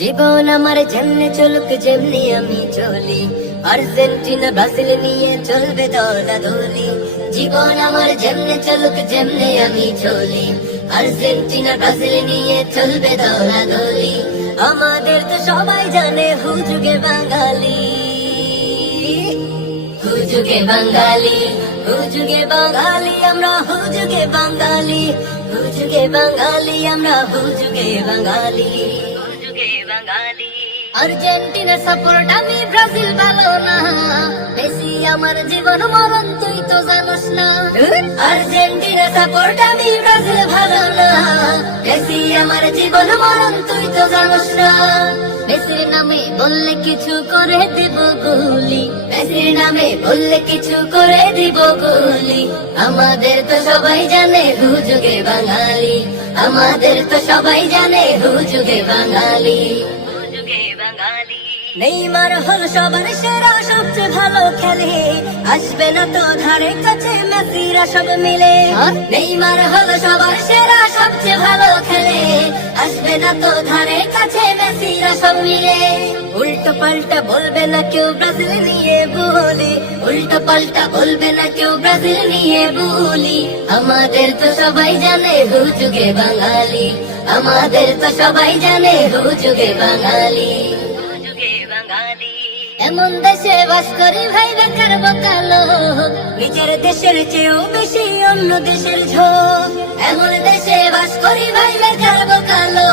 জীবন আমার যেমনে চলুক যেমনি আমি চলি, আর্জেন্টিনা ব্রাজিল নিয়ে চলবে দলাদলি। জীবন আমার যেমনে চলুক যেমনি আমি চলি, আর্জেন্টিনা ব্রাজিল নিয়ে চলবে দলাদলি। আমাদের তো সবাই জানে হুজুগে বাঙালি, হুজুগে বাঙালি, হুজুগে বাঙালি আমরা, হুজুগে বাঙালি, হুজুগে বাঙালি আমরা, হুজুগে বাঙালি, হুজুগে বাঙালি। আর্জেন্টিনার সাপোর্ট আমি, ব্রাজিল ভালো না, মেসি আমার জীবন মরণ তুই তো জানোস না। আর্জেন্টিনার সাপোর্ট আমি, ব্রাজিল ভালো না, মেসি আমার জীবন মরণ তুই তো জানোস না। মেসির নামে বললে কিছু করে দিব গুলি, মেসির নামে বললে কিছু করে দিব গুলি। আমাদের তো সবাই জানে হুজুগে বাঙালি, আমাদের তো সবাই জানে হুজুগে বাঙালি, হুজুগে বাঙালি। নেইমার হল সবার সেরা, সবচেয়ে ভালো খেলে, আসবে না তো ধারে কাছে মেসিরা সব মিলে। নেইমার হল সবার সেরা, সবচেয়ে ভালো খেলে, আসবে না তো ধারে কাছে মেসিরা সব মিলে। উল্টো পাল্টা বলবে না কেউ ব্রাজিল নিয়ে বলি, উল্টো পাল্টা বলবে না কেউ ব্রাজিল নিয়ে বলি। আমাদের তো সবাই জানে হুজুগে বাঙালি, আমাদের তো সবাই জানে হুজুগে বাঙালি, হুজুগে বাঙালি। এমন দেশে বাস করি ভাই বেকার বকালো, নিজের দেশের চেয়েও বেশি অন্য দেশের ঝোঁক। এমন দেশে বাস করি ভাই বেকার বকালো,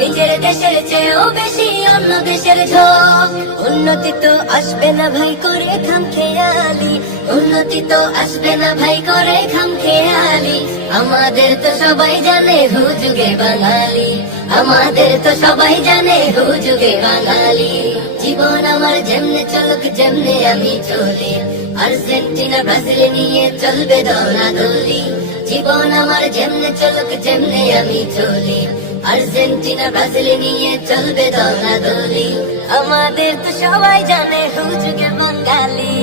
নিজের দেশের চেয়েও বেশি অন্য দেশের ঝোঁক। উন্নতি তো আসবে না ভাই করে খামখেয়ালি, উন্নতি তো আসবে না ভাই করে খামখেয়ালি। আমাদের তো সবাই জানে হুজুগে বাঙালি, আমাদের তো সবাই জানে হুজুগে বাঙালি। জীবন আমার যেমনে চলুক যেমনে আমি চলি, আর্জেন্টিনা ব্রাজিল নিয়ে চলবে দলাদলি। জীবন আমার যেমনে চলুক যেমনে আমি চলি, আর্জেন্টিনা ব্রাজিল নিয়ে চলবে দলাদলি। আমাদের তো সবাই জানে হুজুগে বাঙালি,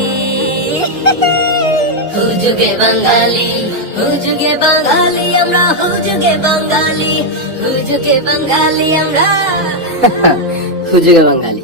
হুজুগে বাঙালি, হুজুগে বাঙালি আমরা, হুজুগে বাঙালি, হুজুগে বাঙালি আমরা, হুজুগে বাঙালি।